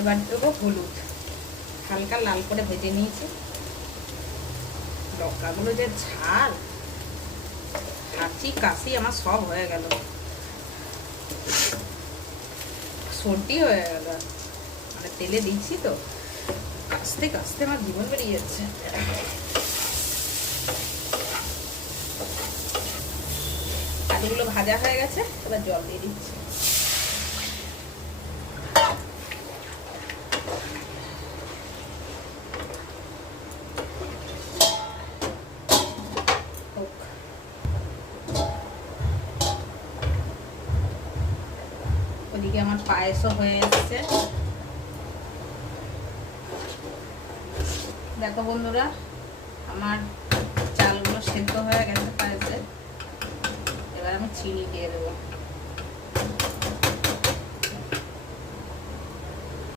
এবার দেবো হলুদ, হালকা লাল করে ভেজে নিয়েছি। লঙ্কাগুলো যে ঝাল, হাঁচি কাশি আমার সব হয়ে গেল, সর্দি হয়ে গেল। মানে তেলে দিচ্ছি তো, কাশতে কাশতে আমার জীবন বেরিয়ে যাচ্ছে। আলুগুলো ভাজা হয়ে গেছে, এবার জল দিয়ে দিচ্ছি। ওদিকে আমার পায়েসও হয়ে এসছে। দেখো বন্ধুরা, আমার চালগুলো সেদ্ধ হয়ে গেছে পায়েসে। এবার আমি চিনি দিয়ে দেবো।